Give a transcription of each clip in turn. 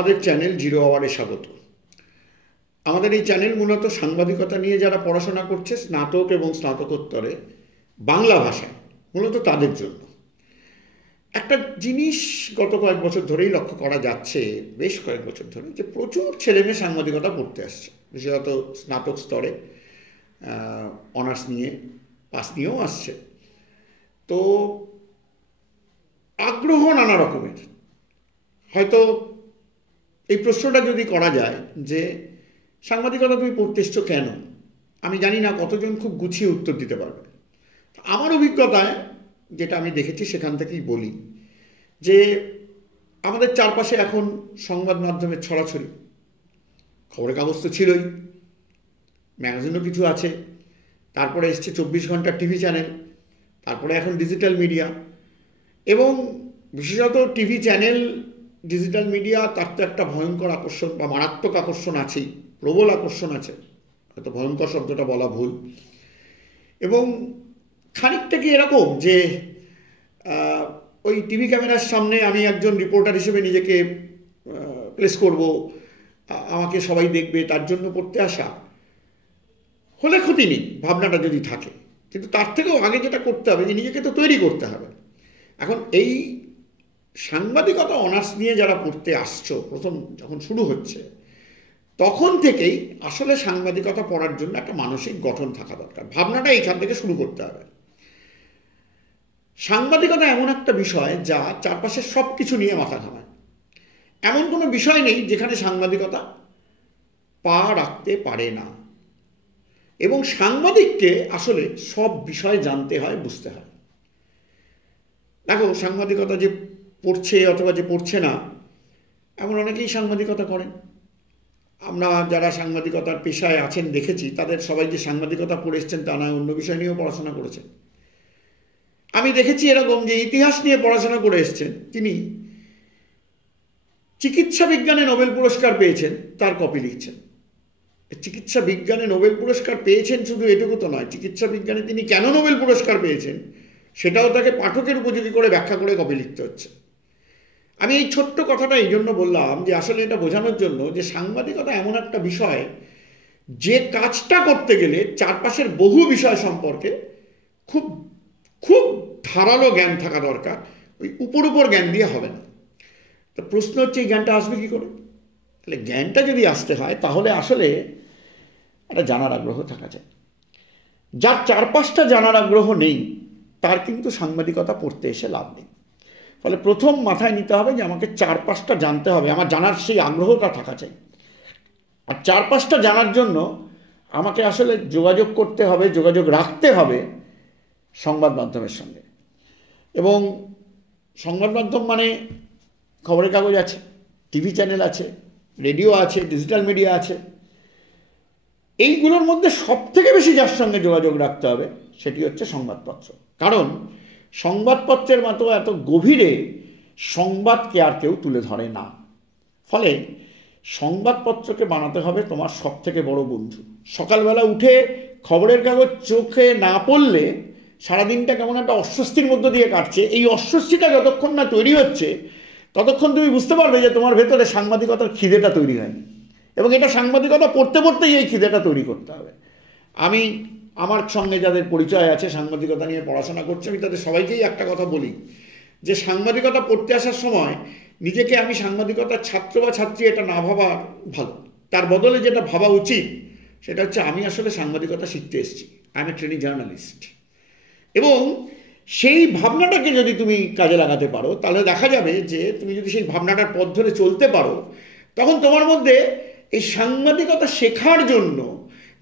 আমাদের channel zero আওয়ারে স্বাগত। আমাদের এই চ্যানেল মূলত সাংবাদিকতা নিয়ে যারা পড়াশোনা করছে স্নাতক এবং স্নাতকোত্তরে বাংলা ভাষায়, মূলত তাদের জন্য। একটা জিনিস গত কয়েক বছর ধরেই লক্ষ্য করা যাচ্ছে, বেশ কয়েক বছর ধরে, যে প্রচুর ছেলেমেয়ে সাংবাদিকতা পড়তে আসছে, বিশেষত স্নাতক স্তরে অনার্স নিয়ে, পাস নিয়েও আসছে। তো আগ্রহ নানা রকমের। হয়তো এই প্রশ্নটা যদি করা যায় যে সাংবাদিকতা তুমি পড়তে এসছো কেন, আমি জানি না কতজন খুব গুছিয়ে উত্তর দিতে পারবে। আমার অভিজ্ঞতায় যেটা আমি দেখেছি সেখান থেকেই বলি যে আমাদের চারপাশে এখন সংবাদ মাধ্যমের ছড়াছড়ি। খবরের কাগজ তো ছিলই, ম্যাগাজিনও কিছু আছে, তারপরে এসছে 24 ঘন্টার টিভি চ্যানেল, তারপরে এখন ডিজিটাল মিডিয়া। এবং বিশেষত টিভি চ্যানেল, ডিজিটাল মিডিয়া, তার তো একটা ভয়ঙ্কর আকর্ষণ বা মারাত্মক আকর্ষণ আছেই, প্রবল আকর্ষণ আছে, হয়তো ভয়ঙ্কর শব্দটা বলা ভুল। এবং খানিকটা কি এরকম যে ওই টিভি ক্যামেরার সামনে আমি একজন রিপোর্টার হিসেবে নিজেকে প্লেস করব, আমাকে সবাই দেখবে, তার জন্য পড়তে আসা হলে ক্ষতি নেই, ভাবনাটা যদি থাকে। কিন্তু তার থেকেও আগে যেটা করতে হবে যে নিজেকে তো তৈরি করতে হবে। এখন এই সাংবাদিকতা অনার্স নিয়ে যারা পড়তে আসছো, প্রথম যখন শুরু হচ্ছে তখন থেকেই আসলে সাংবাদিকতা পড়ার জন্য একটা মানসিক গঠন থাকা দরকার। ভাবনাটা এইখান থেকে শুরু করতে হবে। সাংবাদিকতা এমন একটা বিষয় যা চারপাশের সব কিছু নিয়ে মাথা ঘামায়। এমন কোনো বিষয় নেই যেখানে সাংবাদিকতা পা রাখতে পারে না। এবং সাংবাদিককে আসলে সব বিষয় জানতে হয়, বুঝতে হয়। দেখো, সাংবাদিকতা যে পড়ছে অথবা যে পড়ছে না, এমন অনেকেই সাংবাদিকতা করেন। আমরা যারা সাংবাদিকতার পেশায় আছেন দেখেছি, তাদের সবাই যে সাংবাদিকতা পড়ে এসছেন তা নয়, অন্য বিষয় নিয়েও পড়াশোনা করেছেন। আমি দেখেছি এরকম যে ইতিহাস নিয়ে পড়াশোনা করে এসছেন, তিনি চিকিৎসা বিজ্ঞানে নোবেল পুরস্কার পেয়েছেন, তার কপি লিখছেন। চিকিৎসা বিজ্ঞানে নোবেল পুরস্কার পেয়েছেন শুধু এটুকু তো নয়, চিকিৎসা বিজ্ঞানে তিনি কেন নোবেল পুরস্কার পেয়েছেন সেটাও তাকে পাঠকের উপযোগী করে ব্যাখ্যা করে কপি লিখতে হচ্ছে। আমি এই ছোট্ট কথাটা এই জন্য বললাম যে আসলে এটা বোঝানোর জন্য যে সাংবাদিকতা এমন একটা বিষয় যে কাজটা করতে গেলে চারপাশের বহু বিষয় সম্পর্কে খুব খুব ধারালো জ্ঞান থাকা দরকার। ওই উপর জ্ঞান দিয়ে হবে না। তো প্রশ্ন হচ্ছে এই জ্ঞানটা আসবে কী করে? তাহলে জ্ঞানটা যদি আসতে হয় তাহলে আসলে একটা জানার আগ্রহ থাকা যায়। যার চারপাশটা জানার আগ্রহ নেই তার কিন্তু সাংবাদিকতা পড়তে এসে লাভ নেই। ফলে প্রথম মাথায় নিতে হবে যে আমাকে চারপাশটা জানতে হবে, আমার জানার সেই আগ্রহটা থাকা চাই। আর চারপাশটা জানার জন্য আমাকে আসলে যোগাযোগ করতে হবে, যোগাযোগ রাখতে হবে সংবাদ মাধ্যমের সঙ্গে। এবং সংবাদ মাধ্যম মানে খবরের কাগজ আছে, টিভি চ্যানেল আছে, রেডিও আছে, ডিজিটাল মিডিয়া আছে। এইগুলোর মধ্যে সবথেকে বেশি যার সঙ্গে যোগাযোগ রাখতে হবে সেটি হচ্ছে সংবাদপত্র। কারণ সংবাদপত্রের মতো এত গভীরে সংবাদকে আর কেউ তুলে ধরে না। ফলে সংবাদপত্রকে বানাতে হবে তোমার সবথেকে বড় বন্ধু। সকালবেলা উঠে খবরের কাগজ চোখে না পড়লে সারাদিনটা কেমন একটা অস্বস্তির মধ্য দিয়ে কাটছে। এই অস্বস্তিটা যতক্ষণ না তৈরি হচ্ছে ততক্ষণ তুমি বুঝতে পারবে যে তোমার ভেতরে সাংবাদিকতার খিদেটা তৈরি হয়নি। এবং এটা সাংবাদিকতা পড়তে পড়তেই এই খিদেটা তৈরি করতে হবে। আমি আমার সঙ্গে যাদের পরিচয় আছে সাংবাদিকতা নিয়ে পড়াশোনা করছে, আমি তাদের সবাইকেই একটা কথা বলি যে সাংবাদিকতা পড়তে আসার সময় নিজেকে আমি সাংবাদিকতার ছাত্র বা ছাত্রী এটা না ভাবা ভালো। তার বদলে যেটা ভাবা উচিত সেটা হচ্ছে আমি আসলে সাংবাদিকতা শিখতে এসেছি, I M A training journalist. এবং সেই ভাবনাটাকে যদি তুমি কাজে লাগাতে পারো তাহলে দেখা যাবে যে তুমি যদি সেই ভাবনাটার পথ ধরে চলতে পারো তখন তোমার মধ্যে এই সাংবাদিকতা শেখার জন্য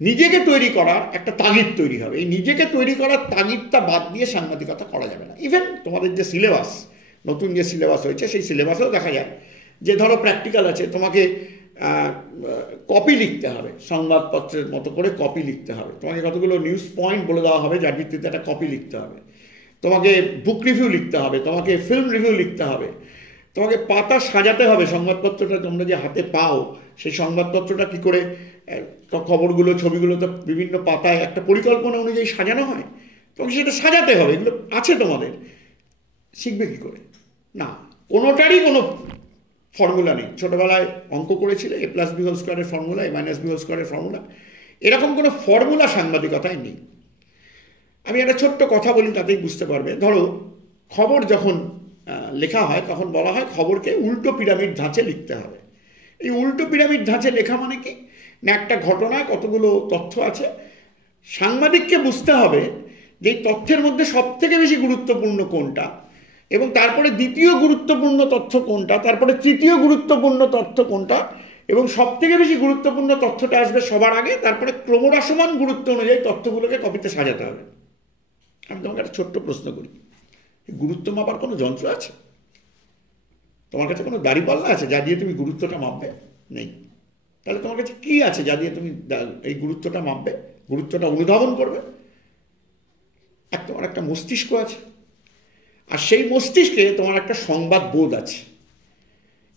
নিজেকে তৈরি করার একটা তাগিদ তৈরি হবে। এই নিজেকে তৈরি করার তাগিদটা বাদ দিয়ে সাংবাদিকতা করা যাবে না। ইভেন তোমাদের যে সিলেবাস, নতুন যে সিলেবাস হয়েছে সেই সিলেবাসেও দেখা যায় যে ধরো প্র্যাকটিক্যাল আছে, তোমাকে কপি লিখতে হবে, সংবাদপত্রের মতো করে কপি লিখতে হবে, তোমাকে কতগুলো নিউজ পয়েন্ট বলে দেওয়া হবে যার ভিত্তিতে একটা কপি লিখতে হবে, তোমাকে বুক রিভিউ লিখতে হবে, তোমাকে ফিল্ম রিভিউ লিখতে হবে, তোমাকে পাতা সাজাতে হবে। সংবাদপত্রটা তোমরা যে হাতে পাও সেই সংবাদপত্রটা কী করে খবরগুলো, ছবিগুলো তো বিভিন্ন পাতায় একটা পরিকল্পনা অনুযায়ী সাজানো হয়, তোমাকে সেটা সাজাতে হবে। এগুলো আছে তোমাদের, শিখবে কী করে? না, কোনোটারই কোনো ফর্মুলা নেই। ছোটোবেলায় অঙ্ক করেছিলে a+b² ফর্মুলা, a-b² ফর্মুলা, এরকম কোনো ফর্মুলা সাংবাদিকতায় নেই। আমি একটা ছোট্ট কথা বলি, তাতেই বুঝতে পারবে। ধরো খবর যখন লেখা হয় তখন বলা হয় খবরকে উল্টো পিরামিড ধাঁচে লিখতে হবে। এই উল্টো পিরামিড ধাঁচে লেখা মানে কি না, একটা ঘটনায় কতগুলো তথ্য আছে, সাংবাদিককে বুঝতে হবে যে এই তথ্যের মধ্যে সবথেকে বেশি গুরুত্বপূর্ণ কোনটা, এবং তারপরে দ্বিতীয় গুরুত্বপূর্ণ তথ্য কোনটা, তারপরে তৃতীয় গুরুত্বপূর্ণ তথ্য কোনটা, এবং সবথেকে বেশি গুরুত্বপূর্ণ তথ্যটা আসবে সবার আগে, তারপরে ক্রমহ্রাসমান গুরুত্ব অনুযায়ী তথ্যগুলোকে কপিতে সাজাতে হবে। আমি তোমাকে একটা ছোট্ট প্রশ্ন করি, গুরুত্ব মাপার কোনো যন্ত্র আছে? তোমার কাছে কোনো দাঁড়িপাল্লা আছে যা দিয়ে তুমি গুরুত্বটা মাপবে? নেই। তাহলে তোমার কাছে কি আছে যা দিয়ে তুমি এই গুরুত্বটা মাপবে, গুরুত্বটা অনুধাবন করবে? তোমার একটা মস্তিষ্ক আছে, আর সেই মস্তিষ্কে তোমার একটা সংবাদ বোধ আছে।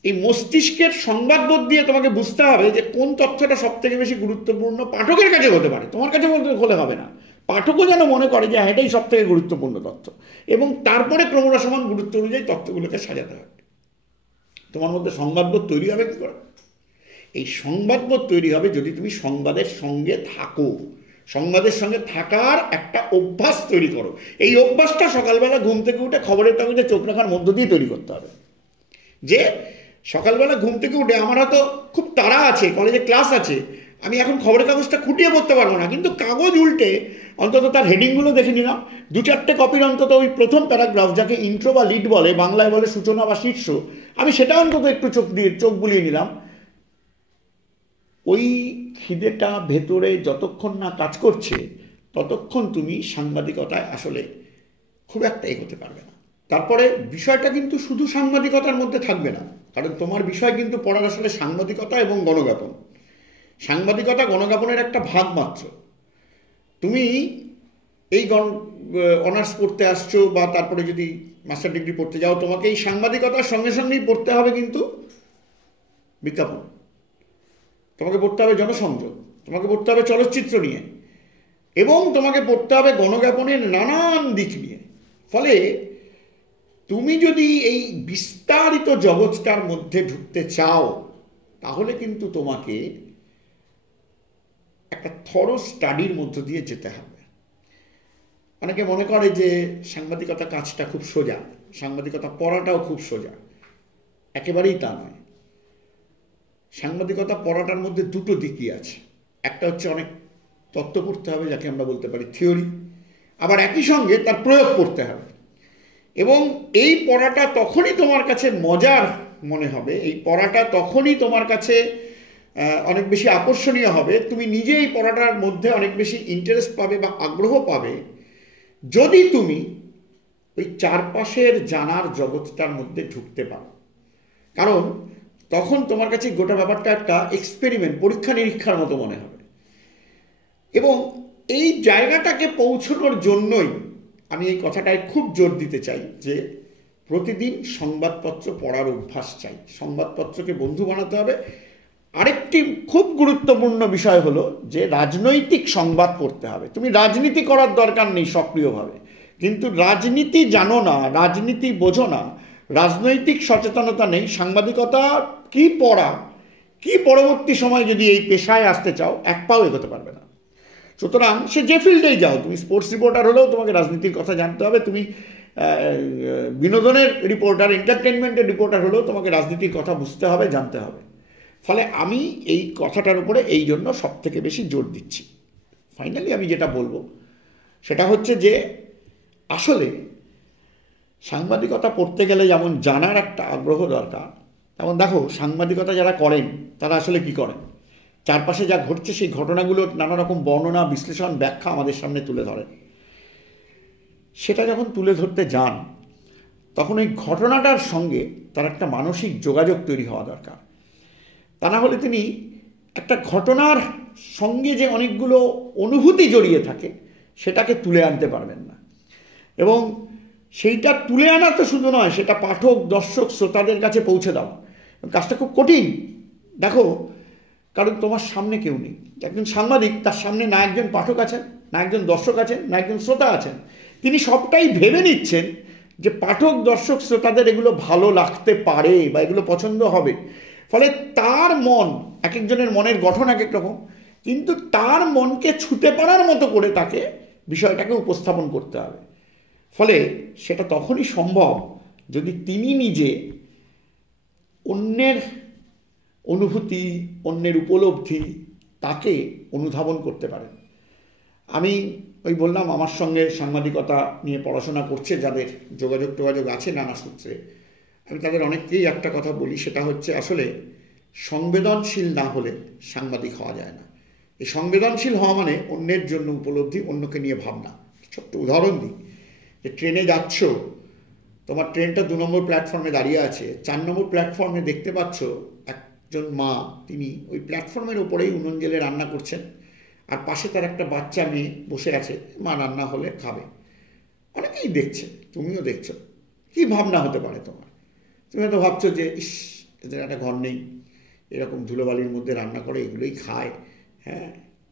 এই মস্তিষ্কের সংবাদ বোধ দিয়ে তোমাকে বুঝতে হবে যে কোন তথ্যটা সব থেকে বেশি গুরুত্বপূর্ণ পাঠকের কাছে হতে পারে, তোমার কাছে হলে হবে না। পাঠকও যেন মনে করে যে এটাই সব থেকে গুরুত্বপূর্ণ তথ্য, এবং তারপরে ক্রমহ্রাসমান গুরুত্ব অনুযায়ী তথ্যগুলোকে সাজাতে হবে। তোমার মধ্যে সংবাদবোধ তৈরি হবে কি করে? এই সংবাদবোধ তৈরি হবে যদি তুমি সংবাদের সঙ্গে থাকো, সংবাদের সঙ্গে থাকার একটা অভ্যাস তৈরি করো। এই অভ্যাসটা সকালবেলা ঘুম থেকে উঠে খবরের কাগজে চোখ রাখার মধ্য দিয়ে তৈরি করতে হবে। যে সকালবেলা ঘুম থেকে উঠে আমার হয়তো খুব তাড়া আছে, কলেজে ক্লাস আছে, আমি এখন খবরের কাগজটা খুঁটিয়ে পড়তে পারবো না, কিন্তু কাগজ উল্টে অন্তত তার হেডিংগুলো দেখে নিলাম, 2-4টে কপির অন্তত ওই প্রথম প্যারাগ্রাফ, যাকে ইন্ট্রো বা লিড বলে, বাংলায় বলে সূচনা বা শীর্ষ, আমি সেটা অন্তত একটু চোখ বুলিয়ে নিলাম। ওই খিদেটা ভেতরে যতক্ষণ না কাজ করছে ততক্ষণ তুমি সাংবাদিকতায় আসলে খুব একটা এগোতে পারবে না। তারপরে বিষয়টা কিন্তু শুধু সাংবাদিকতার মধ্যে থাকবে না, কারণ তোমার বিষয় কিন্তু পড়ার আসলে সাংবাদিকতা এবং গণজ্ঞাপন। সাংবাদিকতা গণজ্ঞাপনের একটা ভাগ মাত্র। তুমি এই অনার্স পড়তে আসছো বা তারপরে যদি মাস্টার ডিগ্রি পড়তে যাও, তোমাকে এই সাংবাদিকতার সঙ্গে সঙ্গেই পড়তে হবে কিন্তু বিজ্ঞাপন, তোমাকে পড়তে হবে জনসংযোগ, তোমাকে পড়তে হবে চলচ্চিত্র নিয়ে, এবং তোমাকে পড়তে হবে গণজ্ঞাপনের নানান দিক নিয়ে। ফলে তুমি যদি এই বিস্তারিত জগৎটার মধ্যে ঢুকতে চাও তাহলে কিন্তু তোমাকে একটা থরো স্টাডির মধ্য দিয়ে যেতে হবে। অনেকে মনে করে যে সাংবাদিকতা কাজটা খুব সোজা, সাংবাদিকতা পড়াটাও খুব সোজা। একেবারেই তা নয়। সাংবাদিকতা পড়াটার মধ্যে দুটো দিকই আছে। একটা হচ্ছে অনেক তত্ত্ব পড়তে হবে, যাকে আমরা বলতে পারি থিওরি, আবার একই সঙ্গে তার প্রয়োগ করতে হবে। এবং এই পড়াটা তখনই তোমার কাছে মজার মনে হবে, এই পড়াটা তখনই তোমার কাছে অনেক বেশি আকর্ষণীয় হবে, তুমি নিজে এই পড়াটার মধ্যে অনেক বেশি ইন্টারেস্ট পাবে বা আগ্রহ পাবে যদি তুমি ওই চারপাশের জানার জগৎটার মধ্যে ঢুকতে পারো। কারণ তখন তোমার কাছে গোটা ব্যাপারটা একটা এক্সপেরিমেন্ট, পরীক্ষা নিরীক্ষার মতো মনে হবে। এবং এই জায়গাটাকে পৌঁছানোর জন্যই আমি এই কথাটায় খুব জোর দিতে চাই যে প্রতিদিন সংবাদপত্র পড়ার অভ্যাস চাই, সংবাদপত্রকে বন্ধু বানাতে হবে। আরেকটি খুব গুরুত্বপূর্ণ বিষয় হলো যে রাজনৈতিক সংবাদ পড়তে হবে। তুমি রাজনীতি করার দরকার নেই সক্রিয়ভাবে, কিন্তু রাজনীতি জানো না, রাজনীতি বোঝো না, রাজনৈতিক সচেতনতা নেই, সাংবাদিকতা কি পড়া, কি পরবর্তী সময় যদি এই পেশায় আসতে চাও এক পাও এগোতে পারবে না। সুতরাং সে যে ফিল্ডেই যাও, তুমি স্পোর্টস রিপোর্টার হলেও তোমাকে রাজনীতির কথা জানতে হবে, তুমি বিনোদনের রিপোর্টার, এন্টারটেনমেন্টের রিপোর্টার হলেও তোমাকে রাজনীতির কথা বুঝতে হবে, জানতে হবে। ফলে আমি এই কথাটার উপরে এই জন্য সব থেকে বেশি জোর দিচ্ছি। ফাইনালি আমি যেটা বলবো সেটা হচ্ছে যে আসলে সাংবাদিকতা পড়তে গেলে যেমন জানার একটা আগ্রহ দরকার, তেমন দেখো সাংবাদিকতা যারা করেন তারা আসলে কি করেন, চারপাশে যা ঘটছে সেই ঘটনাগুলোর নানা রকম বর্ণনা, বিশ্লেষণ, ব্যাখ্যা আমাদের সামনে তুলে ধরেন। সেটা যখন তুলে ধরতে যান তখন ওই ঘটনাটার সঙ্গে তার একটা মানসিক যোগাযোগ তৈরি হওয়া দরকার। তা না হলে তিনি একটা ঘটনার সঙ্গে যে অনেকগুলো অনুভূতি জড়িয়ে থাকে সেটাকে তুলে আনতে পারবেন না। এবং সেইটা তুলে আনা তো শুধু নয়, সেটা পাঠক, দর্শক, শ্রোতাদের কাছে পৌঁছে দেওয়া, কাজটা খুব কঠিন। দেখো, কারণ তোমার সামনে কেউ নেই। একজন সাংবাদিক, তার সামনে না একজন পাঠক আছেন, না একজন দর্শক আছেন, না একজন শ্রোতা আছেন। তিনি সবটাই ভেবে নিচ্ছেন যে পাঠক দর্শক শ্রোতাদের এগুলো ভালো লাগতে পারে বা এগুলো পছন্দ হবে। ফলে তার মন, এক একজনের মনের গঠন এক এক রকম, কিন্তু তার মনকে ছুঁতে পারার মতো করে তাকে বিষয়টাকে উপস্থাপন করতে হবে। ফলে সেটা তখনই সম্ভব যদি তিনি নিজে অন্যের অনুভূতি, অন্যের উপলব্ধি তাকে অনুধাবন করতে পারেন। আমি ওই বললাম, আমার সঙ্গে সাংবাদিকতা নিয়ে পড়াশোনা করছে যাদের যোগাযোগ আছে নানা সূত্রে, আমি তাদের অনেককেই একটা কথা বলি, সেটা হচ্ছে আসলে সংবেদনশীল না হলে সাংবাদিক হওয়া যায় না। এই সংবেদনশীল হওয়া মানে অন্যের জন্য উপলব্ধি, অন্যকে নিয়ে ভাবনা। ছোট্ট উদাহরণ দিই, যে ট্রেনে যাচ্ছ, তোমার ট্রেনটা 2 নম্বর প্ল্যাটফর্মে দাঁড়িয়ে আছে, 4 নম্বর প্ল্যাটফর্মে দেখতে পাচ্ছ একজন মা, তিনি ওই প্ল্যাটফর্মের ওপরেই উনুন জেলে রান্না করছেন, আর পাশে তার একটা বাচ্চা মেয়ে বসে আছে, মা রান্না হলে খাবে। অনেকেই দেখছে, তুমিও দেখছো। কী ভাবনা হতে পারে তোমার? তুমি হয়তো ভাবছো যে ইস, এদের একটা ঘর নেই, এরকম ধুলোবালির মধ্যে রান্না করে এগুলোই খায়, হ্যাঁ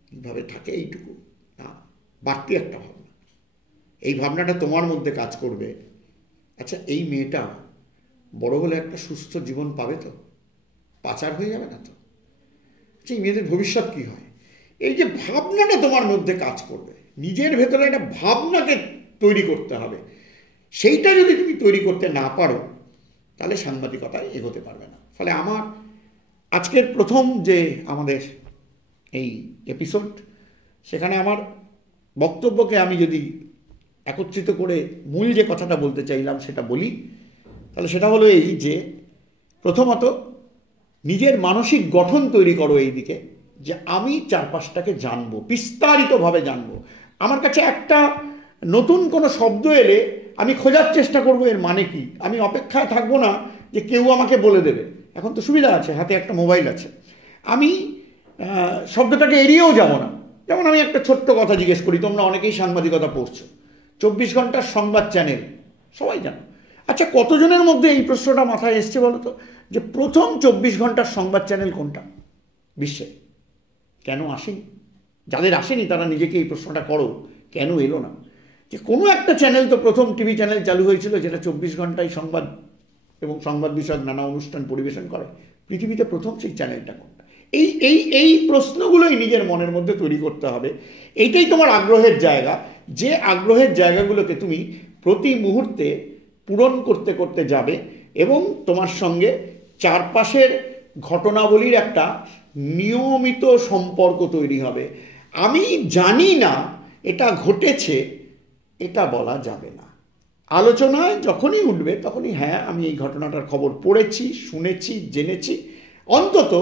কীভাবে থাকে এইটুকু। না, বাড়তি একটা ভাবনা, এই ভাবনাটা তোমার মধ্যে কাজ করবে। আচ্ছা, এই মেয়েটা বড় হলে একটা সুস্থ জীবন পাবে তো? পাচার হয়ে যাবে না তো? আচ্ছা, এই মেয়েদের ভবিষ্যৎ কী হয়? এই যে ভাবনাটা তোমার মধ্যে কাজ করবে, নিজের ভেতরে একটা ভাবনাকে তৈরি করতে হবে। সেইটা যদি তুমি তৈরি করতে না পারো, তাহলে সাংবাদিকতায় এগোতে পারবে না। ফলে আমার আজকের প্রথম যে আমাদের এই এপিসোড, সেখানে আমার বক্তব্যকে আমি যদি একত্রিত করে মূল যে কথাটা বলতে চাইলাম সেটা বলি, তাহলে সেটা হলো এই যে প্রথমত নিজের মানসিক গঠন তৈরি করো এই দিকে, যে আমি চারপাশটাকে জানবো, বিস্তারিতভাবে জানবো। আমার কাছে একটা নতুন কোনো শব্দ এলে আমি খোঁজার চেষ্টা করব এর মানে কি। আমি অপেক্ষায় থাকবো না যে কেউ আমাকে বলে দেবে। এখন তো সুবিধা আছে, হাতে একটা মোবাইল আছে, আমি শব্দটাকে এড়িয়েও যাব না। যেমন আমি একটা ছোট্ট কথা জিজ্ঞেস করি, তোমরা অনেকেই সাংবাদিকতা পড়ছো, 24 ঘন্টার সংবাদ চ্যানেল সবাই জানো। আচ্ছা, কতজনের মধ্যে এই প্রশ্নটা মাথায় এসছে বলো তো, যে প্রথম 24 ঘন্টার সংবাদ চ্যানেল কোনটা বিশ্বে? কেন আসেনি? যাদের আসেনি তারা নিজেকে এই প্রশ্নটা করো, কেন এলো না? যে কোনো একটা চ্যানেল তো, প্রথম টিভি চ্যানেল চালু হয়েছিল যেটা 24 ঘন্টায় সংবাদ এবং সংবাদ বিষয়ক নানা অনুষ্ঠান পরিবেশন করে। পৃথিবীতে প্রথম সেই চ্যানেলটা কোনটা? এই এই এই প্রশ্নগুলোই নিজের মনের মধ্যে তৈরি করতে হবে। এইটাই তোমার আগ্রহের জায়গা, যে আগ্রহের জায়গাগুলোকে তুমি প্রতি মুহূর্তে পূরণ করতে করতে যাবে এবং তোমার সঙ্গে চারপাশের ঘটনাবলীর একটা নিয়মিত সম্পর্ক তৈরি হবে। আমি জানি না এটা ঘটেছে, এটা বলা যাবে না। আলোচনায় যখনই উঠবে তখনই হ্যাঁ আমি এই ঘটনাটার খবর পড়েছি, শুনেছি, জেনেছি, অন্তত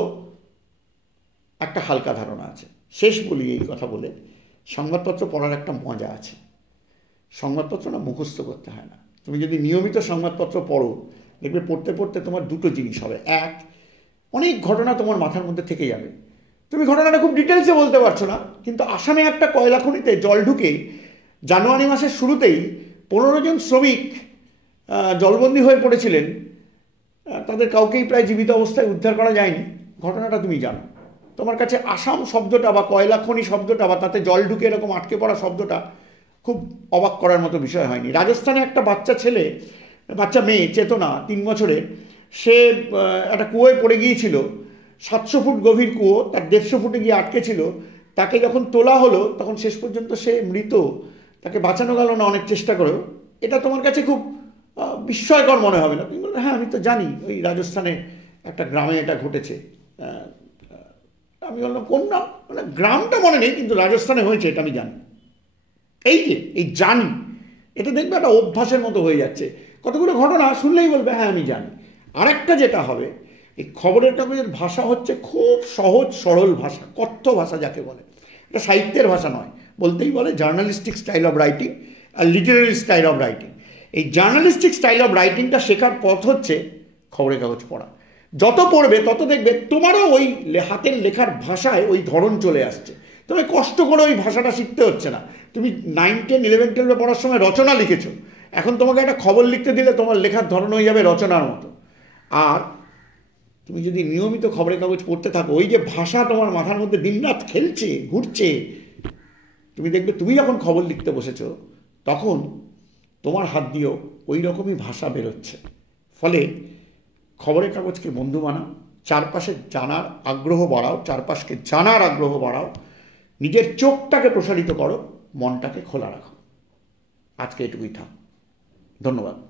একটা হালকা ধারণা আছে। শেষ বলি এই কথা বলে, সংবাদপত্র পড়ার একটা মজা আছে। সংবাদপত্র না মুখস্থ করতে হয় না। তুমি যদি নিয়মিত সংবাদপত্র পড়ো, দেখবে পড়তে পড়তে তোমার দুটো জিনিস হবে। এক, অনেক ঘটনা তোমার মাথার মধ্যে থেকে যাবে। তুমি ঘটনাটা খুব ডিটেলসে বলতে পারছো না, কিন্তু আসামে একটা কয়লা খনিতে জল ঢুকে জানুয়ারি মাসের শুরুতেই 15 জন শ্রমিক জলবন্দী হয়ে পড়েছিলেন। তাদের কাউকেই প্রায় জীবিত অবস্থায় উদ্ধার করা যায়নি। ঘটনাটা তুমি জানো। তোমার কাছে আসাম শব্দটা বা কয়লা খনি শব্দটা বা তাতে জল ঢুকে এরকম আটকে পড়া শব্দটা খুব অবাক করার মতো বিষয় হয়নি। রাজস্থানে একটা বাচ্চা মেয়ে চেতনা, 3 বছরের, সে একটা কুয়োয় পড়ে গিয়েছিল। 700 ফুট গভীর কুয়ো, তার 150 ফুটে গিয়ে আটকে ছিল। তাকে যখন তোলা হলো তখন শেষ পর্যন্ত সে মৃত। তাকে বাঁচানো গেল না অনেক চেষ্টা করেও। এটা তোমার কাছে খুব বিস্ময়কর মনে হবে না। তুমি বলবে হ্যাঁ আমি তো জানি, ওই রাজস্থানে একটা গ্রামে এটা ঘটেছে। আমি বললাম কোন নাম? মানে গ্রামটা মনে নেই, কিন্তু রাজস্থানে হয়েছে এটা আমি জানি। এই জানি, এটা দেখবে একটা অভ্যাসের মতো হয়ে যাচ্ছে। কতগুলো ঘটনা শুনলেই বলবে হ্যাঁ আমি জানি। আরেকটা যেটা হবে, এই খবরের কাগজের ভাষা হচ্ছে খুব সহজ সরল ভাষা, কথ্য ভাষা যাকে বলে। এটা সাহিত্যের ভাষা নয়, বলতেই বলে জার্নালিস্টিক স্টাইল অফ রাইটিং আর লিটারারি স্টাইল অফ রাইটিং। এই জার্নালিস্টিক স্টাইল অফ রাইটিংটা শেখার পথ হচ্ছে খবরের কাগজ পড়া। যত পড়বে তত দেখবে তোমারও ওই হাতের লেখার ভাষায় ওই ধরন চলে আসছে। তুমি কষ্ট করে ওই ভাষাটা শিখতে হচ্ছে না। তুমি 9, 10, 11, 12 পড়ার সময় রচনা লিখেছো, এখন তোমাকে একটা খবর লিখতে দিলে তোমার লেখার ধরন হয়ে যাবে রচনার মতো। আর তুমি যদি নিয়মিত খবরের কাগজ পড়তে থাকো, ওই যে ভাষা তোমার মাথার মধ্যে দিনরাত খেলছে, ঘুরছে, তুমি দেখবে তুমি যখন খবর লিখতে বসেছো তখন তোমার হাত দিয়েও ওই রকমই ভাষা বেরোচ্ছে। ফলে খবরের কাগজকে বন্ধু বানাও, চারপাশে জানার আগ্রহ বাড়াও, চারপাশকে জানার আগ্রহ বাড়াও, নিজের চোখটাকে প্রসারিত করো, মনটাকে খোলা রাখো। আজকে এটুকুই থাক। ধন্যবাদ।